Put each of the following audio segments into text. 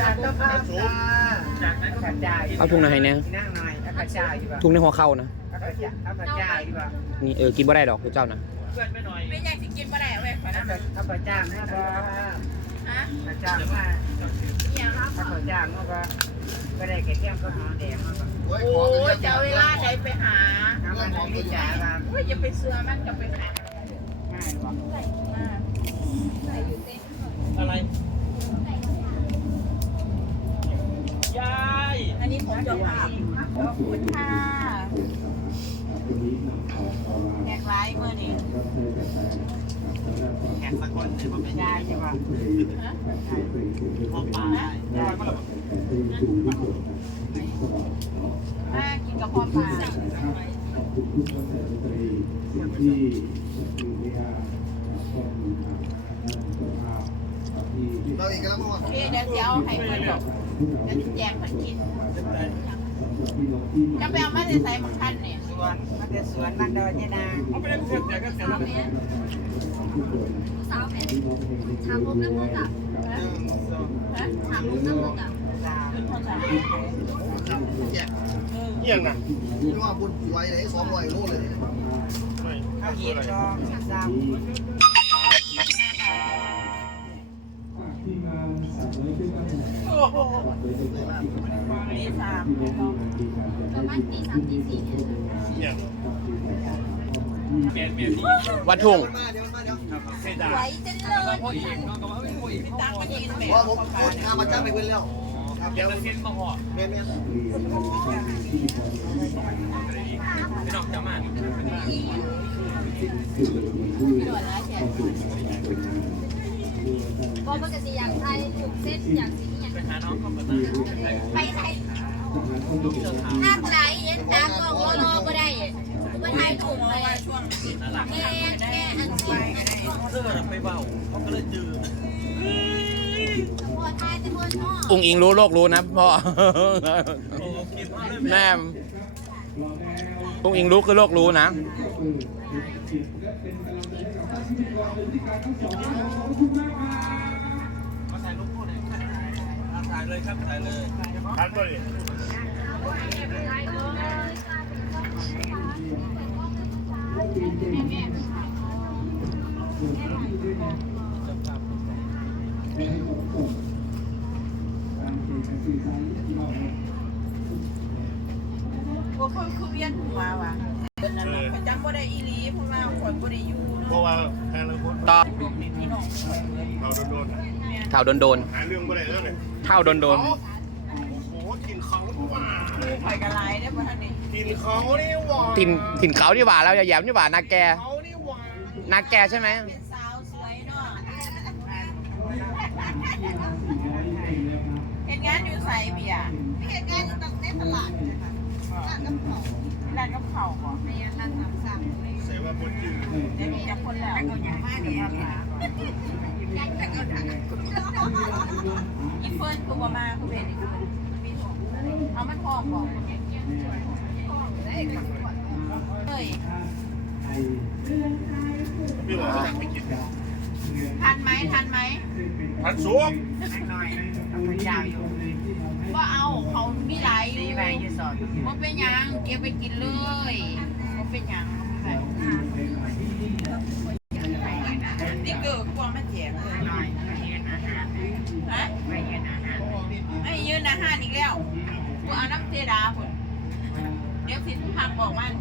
จารย์ต้องภาพจ้าอาจารย์เอาถุงไหนเนี่ยนั่งหน่อยอาจารย์ดีกว่าถุงในหัวเข่านะอาจารย์อาจารย์ดีกว่านี่เออกินบ่ได้ดอกคือเจ้านะไม่อยากจะกินบ่ได้เอาไว้ขออาน้ำจารย์อาจารย์นะบ่ฮะอาจารย์มาอย่างครับอาจารย์มาบ่ก็ได้แก่เที่ยงก็มีแดงมาบ่โอ้ยจะเอาเวลาใดไปหาน้ำมันไม่จ่ายมาโอ้ยอย่าไปเสือมันจะไปหาง่ายกว่าอะไรยาย อันนี้ผม จะภาพขอบคุณค่ะแขกไลฟ์เมื่อนี้แขกสักคนถือว่าไม่ได้ใช่ปะพอปลาได้ได้ก็มากินกับพอปลา เราอีกแล้วเมื่อวานโอเคเดี๋ยวจะเอาให้เพื่อนบอกจะแจกเพื่อนกินจะไปเอามาในใส่มังคันเนี่ยสวนมันจะสวนมันดอยนางเอาไปเล่นเสร็จแต่ก็เสร็จแล้วสาวแผ่นถามผมน้ำมือกับถามผมน้ำมือกับเยี่ยงนะนี่ว่าบุญป่วยเลยสองร้อยโลเลยข้าวเย็นรองซ้โอ้โหนี่สามประมาณตีสามตีสี่เนี่ยวัดทุ่งไหวจังเลยพ่อเองน้องก็ว่าพ่อเองพี่ตังมากินแม่ว่าผมโคตรทามาจ้าไปเพื่อนแล้วเดี๋ยวเส้นมาห่อแม่แม่ไม่ต้องจะด่วนแล้วแข กก็ปกติอยากไทยถูกเส้นอยากสีอยากไปหาน้องเขาไปไทยถ้าไหนเห็นตากล้องรอๆก็ได้ก็ไทยถูกเลยช่วงแม่แม่อันซีอันกล้องเสื้อไปเบาเขาก็เลยจืดพอไทยแต่พอน้ออุ้งอิงรู้คือโลกรู้นะ พ่อโอ้กินมาเลยแม่อุ้งอิงรู้คือโลกรู้นะมาถ่ายรูปคู่หน่อยถ่ายเลยครับถ่ายเลยถ่ายเลยพวกเขาคือ เวียนหัวว่ะเป็นนั่นน่ะประจำบ่ได้อีหลีเพราะว่าคนบ่ได้อยู่เพราะว่าแทนเราคนต่อพี่น้องเราโดนเท่าโดนโดนหาเรื่องไม่ได้แล้วเนี่ยเท่าโดนโดนโอ้โหกินเขาว่าคือข่อยกะลายได้บ่ทันนี่กินเขานี่หว่าถิ่นถิ่นเขาที่หว่าแล้วอย่าแย้มที่หว่านาแก เขานี่หว่านาแกใช่ไหมเป็นสาวสวยเนาะเฮ็ดงานอยู่ไสเบียร์เฮ็ดงานอยู่ตรงในตลาดร้าน กับข้าวร้านกับข้าวบ่แม่ร้านสามเสียว่าบนจืดเดี๋ยวนี้จะคนแล้วเอาอย่างมานี่เอาหาอีเฟิร์นคือบ่มาคือเป็นอีเฟิร์นเอามันพร้อมบ่เฮ้ยพี่บอกว่าไม่กิน ทันไหมทันไหมพันสุกำหน่อยเอาไปยาวอยู่ก็เอาเขามีหลายอสียู่ใบอยู่สอดว่าเป็นหยังเก็บไปกินเลยว่าเป็นหยังนี่เกิดกลัวมันแจกเลยหน่อยไม่เงินอาหารฮะไม่เงินอาหารไอ้ยืนอาหารอีกแล้วกูเอาน้ำเจดาคนเดี๋ยวสิพักบอกมัน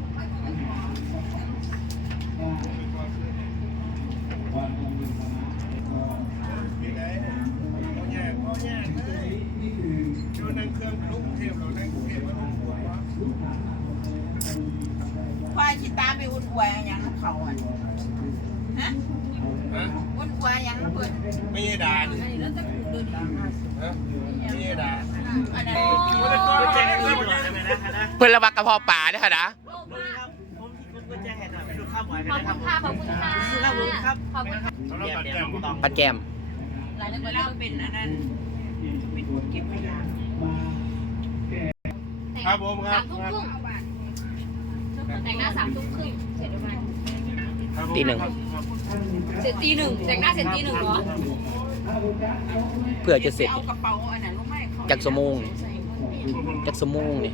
วายชิตาไปอุ่นอวยเอาหยังน้ำเขาอะฮะฮะอุ่นอวยเอาหยังน้ำเปิดไม่ใช่ด่าดิอันนี้แล้วจะดูดีฮะไม่ใช่ด่าอันนั้นก็แจ้งให้พี่หมดเลยได้ไหมนะเพื่อนระบักกระเพาะป่าเนี่ยค่ะนะขอบคุณค่ะขอบคุณค่ะขอบคุณค่ะเราตัดแก้มต้องปัดแกมหลายคนแล้วเป็นอันนั้นเป็นคนเก็บขยะครับผมคสารับมทุ่มครึ่ง แต่งหน้าสามทุ่มครึ่งเสร็จประมาณตีหนึ่งเสร็จตีหนึ่งแต่งหน้าเสร็จตีหนึ่งเหรอเพื่อจะเสร็จเอากระเป๋าอันนั้นลงมาจักสมงนี่จักสมงนี่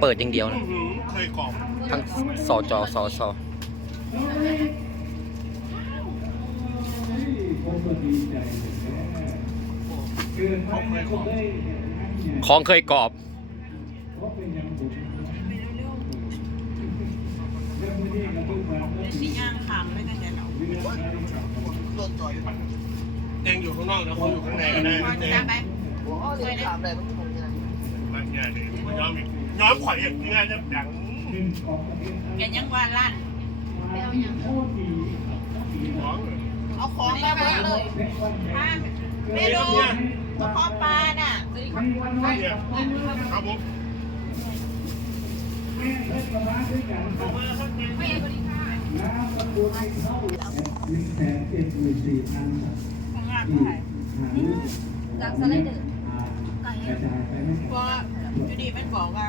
เปิดอย่างเดียวนะอื้อหือเคยกรอบทั้งสจสสเขาเคยกรอบของเคยกรอบ สีย่างขามไม่ได้แต่เรารถจอยเองอยู่ข้างนอกนะเขาอยู่ข้างในก็ได้พอเจ๊จะไปโอ้ยถามได้ต้องมองยังมันง่ายเลยมันย้อมอีกย้อมข่อยอย่างเงี้ยจะดังแกยังว่าลั่นร้องเลยเอาของมาเบิดเลยถ้าไม่รู้กระเพาะปลาน่ะ เนี่ยครับผมของงานเท่าไหร่จากสไลเดอร์เพราะอยู่ดีมันบอกว่า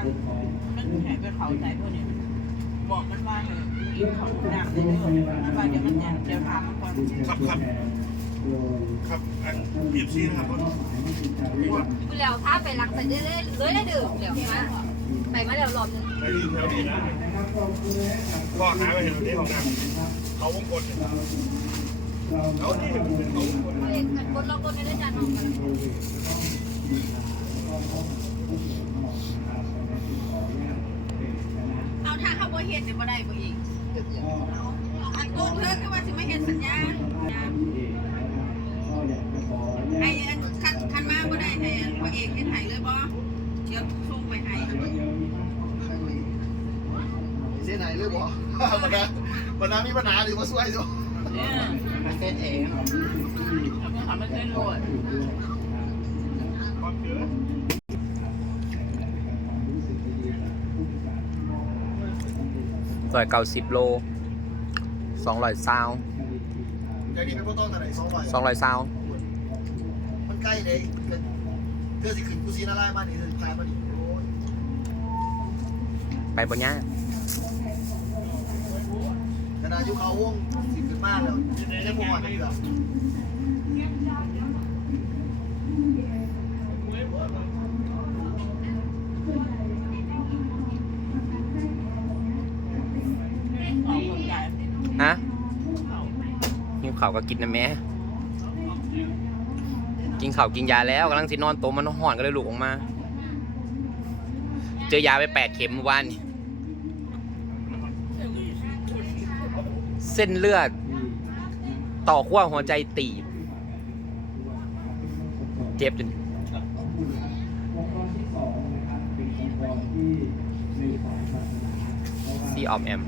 มันแข็งเป็นเขาใจพวกนี้บอกมันว่าเออมีเขาดังเลยเด้อมันว่าเดี๋ยวมันจะเดี๋ยวถามมันก่อนครับครับครับอันบีบซีนะครับรถนี่ว่ากูแล้วถ้าไปรักใส่ได้เลยเลยได้ดื่มเดี๋ยวมา ไปมาแล้วรอบนึงไปดีแถวนี้นะพ่อหาไปเห็นที่ของน้ำเขาวงกลเนี่ยเขาที่เห็นเป็นเขาวงกลเล่นกันบนเราบนไม่ได้จานนองกันเอาถ้าเขาบ่เฮ็ดเดี๋ยวบ่ได้บ่อีกอันตัวเธอคือว่าสิมาเฮ็ดสัญญาไอ้อันคันคันมาบ่ได้ให้อันพ่อเอกเฮ็ดให้เลยบ่ เดี๋ยวส่งไปให้เส้นไหนเลยบ่มันนะมันนะมีปัญหาหรือมาช่วยจ้ะเนี่ยมันเฮ็ดเองแล้วก็ทำมันเส้นโลดความเยอะซอยเก้าสิบโลสองร้อยซาวใจดีเป็นพ่อต้องแต่ไหนสองใบสองร้อยซาวมันใกล้เลย เพื่อสิขึ้นกูซีนาไล่มานี่พามาดิโอ้ยไปบนย่าขนาดยุคเขาวงสิขึ้นมากแล้วยังบ่หวั่นเลยอะออกกำลังกายฮะหิวข่าวก็กินนะแม่ กินข่าวกินยาแล้วกำลังสินอนโตมันห่อนก็เลยลุกออกมา เจอยาไปแปดเข็มเมื่อวานนี่เส้นเลือด ต่อขั้วหัวใจตีบ เจ็บจนซีออมแอม